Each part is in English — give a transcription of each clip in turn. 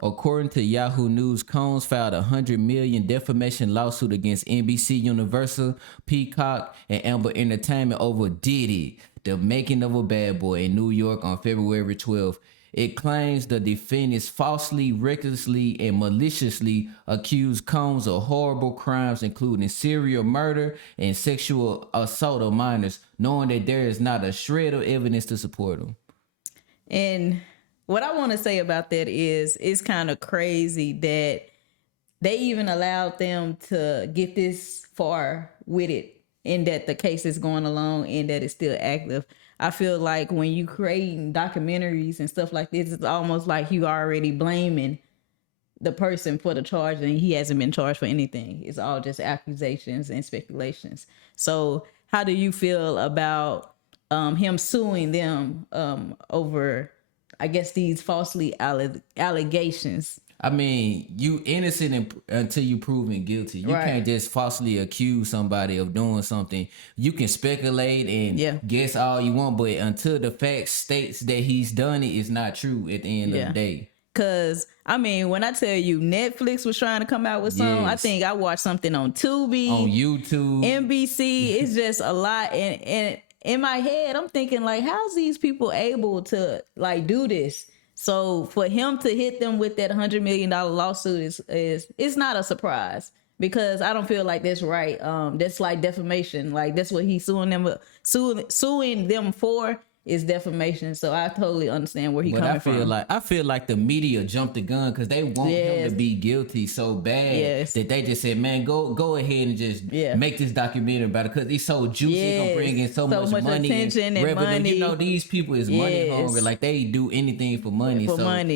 According to Yahoo News, Combs filed a $100 million defamation lawsuit against NBC Universal, Peacock, and Amber Entertainment over Diddy, the making of a bad boy in New York on February 12th. It claims the defendants falsely, recklessly, and maliciously accused Combs of horrible crimes, including serial murder and sexual assault of minors, knowing that there is not a shred of evidence to support them. And what I want to say about that is it's kind of crazy that they even allowed them to get this far with it, and that the case is going along and that it's still active. I feel like when you create documentaries and stuff like this, it's almost like you already blaming the person for the charge, and he hasn't been charged for anything. It's all just accusations and speculations. So how do you feel about him suing them over, I guess, these falsely allegations? I mean, you innocent until you proven guilty. You can't just falsely accuse somebody of doing something. You can speculate and guess all you want, but until the fact states that he's done it, it's not true at the end of the day. Because, I mean, when I tell you Netflix was trying to come out with something, I think I watched something on Tubi, on YouTube, NBC. It's just a lot. And in my head, I'm thinking, like, how's these people able to, like, do this? So for him to hit them with that $100 million lawsuit is it's not a surprise, because I don't feel like that's right. That's like defamation. Like, that's what he's suing them for, is defamation. So I totally understand where he's coming from. I feel like the media jumped the gun because they want him to be guilty so bad that they just said, man, go ahead and just make this documentary about it, because it's so juicy. It's gonna bring in so much money, attention and revenue. money. You know, these people is money hungry. Like, they do anything for money.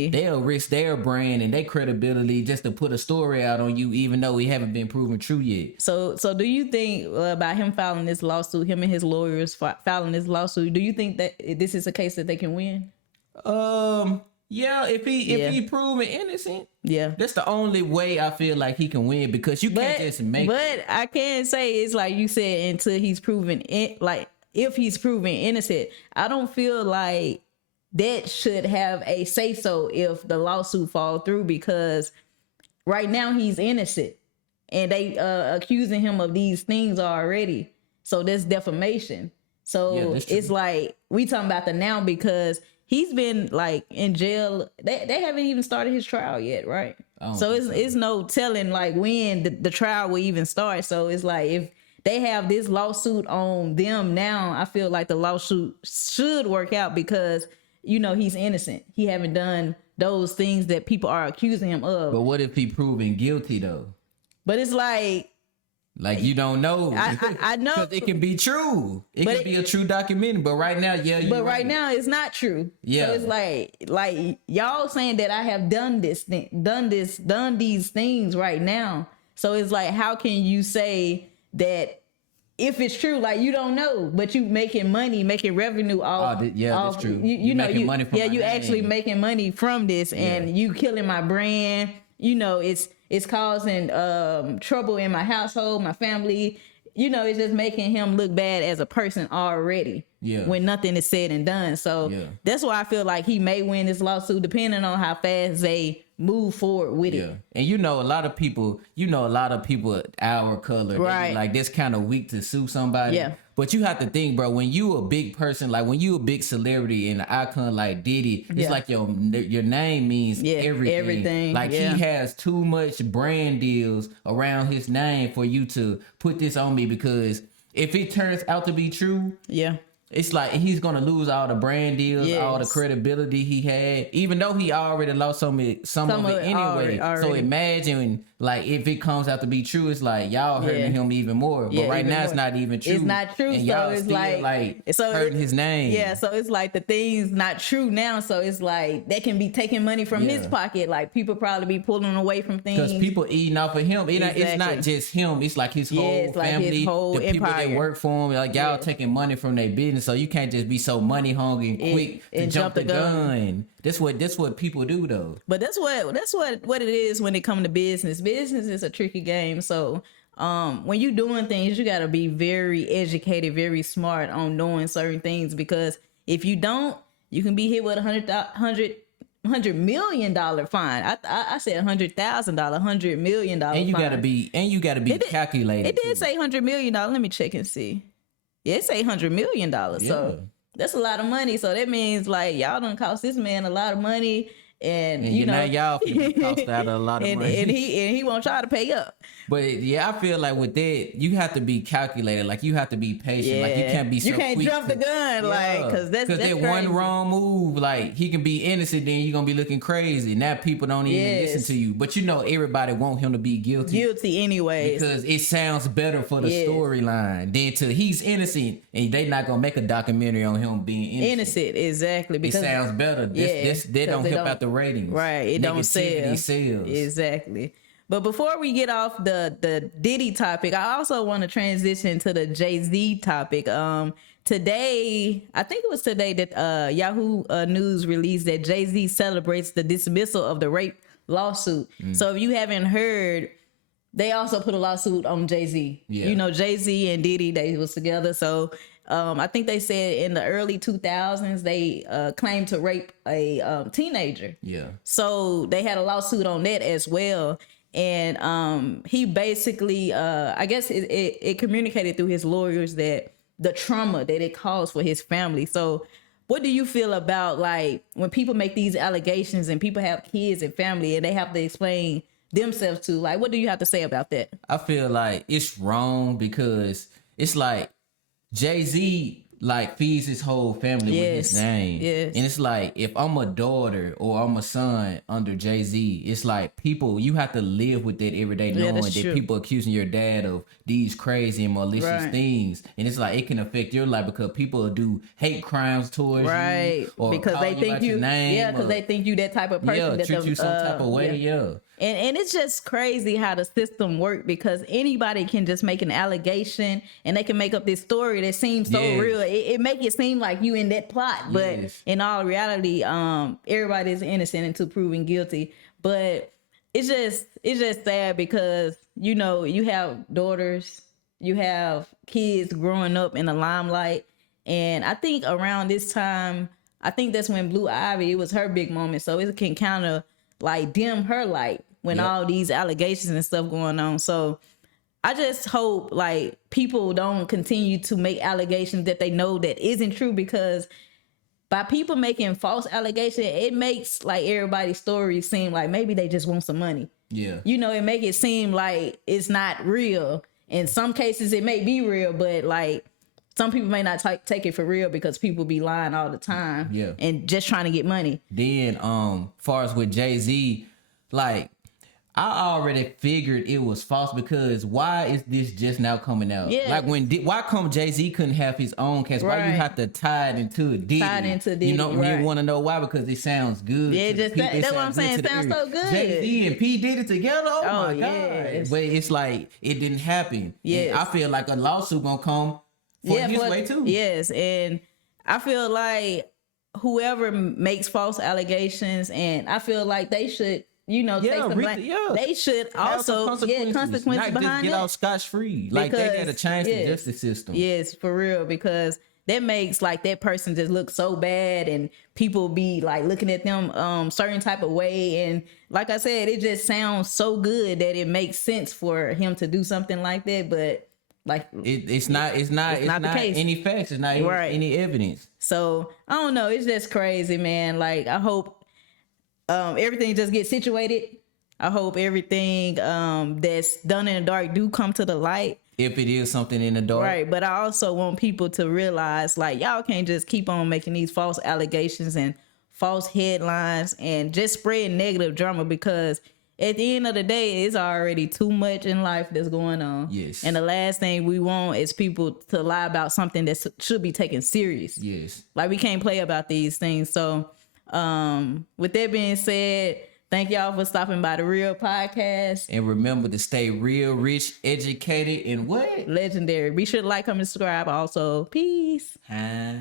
They'll risk their brand and their credibility just to put a story out on you, even though it haven't been proven true yet. So do you think about him filing this lawsuit, him and his lawyers filing this lawsuit, do you think that this is a case that they can win? Yeah, if he proven innocent, that's the only way I feel like he can win, because you can't just make. But I can say, it's like you said, until he's proven like, if he's proven innocent, I don't feel like that should have a say so if the lawsuit fall through, because right now he's innocent and they accusing him of these things already. So that's defamation. So it's like, we talking about the now, because he's been like in jail. They haven't even started his trial yet, right? So it's no telling like when the trial will even start. So it's like, if they have this lawsuit on them now, I feel like the lawsuit should work out, because, you know, he's innocent. He haven't done those things that people are accusing him of. But what if he proven guilty though? But it's like you don't know. I know, because it can be true. It can be a true documentary. But right now, right now it's not true. Yeah. So it's like y'all saying that I have done these things right now. So it's like, how can you say that if it's true? Like, you don't know, but you making money, making revenue off. That's true. You know, making money from you actually making money from this, and you killing my brand. You know, it's causing trouble in my household, my family. You know, it's just making him look bad as a person already. Yeah. When nothing is said and done. So that's why I feel like he may win this lawsuit, depending on how fast they move forward with it. And a lot of people our color, right? Like, that's kind of weak to sue somebody. Yeah. But you have to think, bro, when you a big person, like when you a big celebrity and an icon like Diddy, it's like your name means everything. Like, he has too much brand deals around his name for you to put this on me, because if it turns out to be true, it's like he's gonna lose all the brand deals, all the credibility he had, even though he already lost some of it anyway. Already. So imagine, like, if it comes out to be true, it's like y'all hurting him even more. But right now, it's not even true. It's not true. And y'all it's still hurting his name. Yeah, so it's like the thing's not true now. So it's like they can be taking money from his pocket. Like, people probably be pulling away from things, because people eating off of him. It's not just him. It's like his whole family, his whole the people that work for him. Like, y'all taking money from their business. So you can't just be so money hungry and quick to jump the gun. That's what people do though. But that's what it is when it comes to business. Business is a tricky game. So when you doing things, you got to be very educated, very smart on knowing certain things, because if you don't, you can be hit with $100 $100 million fine. I said $100,000, $100 million fine. And you gotta be calculated. It did say $100 million. Let me check and see. Yeah, it say $100 million. Yeah. So that's a lot of money. So that means like y'all done cost this man a lot of money. And you know, now y'all feel cost out a lot of money, and he won't try to pay up. But yeah, I feel like with that, you have to be calculated. Like you have to be patient. Yeah. Like you can't be so quick. You can't jump the gun, like because that crazy. One wrong move, like he can be innocent, then you're gonna be looking crazy. Now people don't even listen to you. But you know, everybody want him to be guilty. Guilty anyway, because it sounds better for the storyline than to he's innocent, and they not gonna make a documentary on him being innocent. Exactly. Because it sounds better. They don't help out the ratings. Right. It don't sell. Exactly. But before we get off the Diddy topic, I also want to transition to the Jay-Z topic. Today, I think it was today that Yahoo News released that Jay-Z celebrates the dismissal of the rape lawsuit. So if you haven't heard, they also put a lawsuit on Jay-Z. Yeah. You know, Jay-Z and Diddy, they was together. So I think they said in the early 2000s, they claimed to rape a teenager. Yeah. So they had a lawsuit on that as well. And he basically, I guess it communicated through his lawyers that the trauma that it caused for his family. So what do you feel about like when people make these allegations and people have kids and family and they have to explain themselves to, like, what do you have to say about that? I feel like it's wrong because it's like Jay-Z like feeds his whole family with his name. Yes. And it's like if I'm a daughter or I'm a son under Jay-Z, it's like people, you have to live with that every day knowing that people accusing your dad of these crazy and malicious things. And it's like it can affect your life because people do hate crimes towards you. Or because they think you because they think you that type of person that treat you some type of way. And it's just crazy how the system works because anybody can just make an allegation and they can make up this story that seems so real. It make it seem like you in that plot, but in all reality, everybody's innocent until proven guilty. But it's just sad because, you know, you have daughters, you have kids growing up in the limelight. And I think around this time, I think that's when Blue Ivy, it was her big moment. So it can kind of like dim her light when all these allegations and stuff going on. So I just hope like people don't continue to make allegations that they know that isn't true, because by people making false allegations, it makes like everybody's story seem like maybe they just want some money. Yeah. You know, it make it seem like it's not real. In some cases it may be real, but like some people may not take it for real because people be lying all the time and just trying to get money. Then far as with Jay-Z, like I already figured it was false because why is this just now coming out? Yeah. Like why come Jay-Z couldn't have his own case? Why you have to tie it into Diddy? You know, you want to know why? Because it sounds good. Yeah, that's what I'm saying. It sounds so good. Jay-Z and P Diddy together. Oh my God. But it's like it didn't happen. Yeah. I feel like a lawsuit gonna come for his way too. Yes, and I feel like whoever makes false allegations, and I feel like they should, you know, take some blame. They should also consequences not behind just get out scotch-free. Like they gotta change the justice system. Yes, for real, because that makes like that person just look so bad, and people be like looking at them certain type of way. And like I said, it just sounds so good that it makes sense for him to do something like that, but like it's not the case. Any facts, it's not any evidence. So I don't know, it's just crazy, man. Like I hope everything just gets situated. I hope everything that's done in the dark do come to the light, if it is something in the dark, right? But I also want people to realize, like, y'all can't just keep on making these false allegations and false headlines and just spreading negative drama, because at the end of the day, it's already too much in life that's going on. Yes. And the last thing we want is people to lie about something that should be taken serious. Yes. Like, we can't play about these things. So with that being said, thank y'all for stopping by the Real Podcast. And remember to stay real, rich, educated, and what? Legendary. Be sure to like, comment, subscribe. Also, peace. Hi.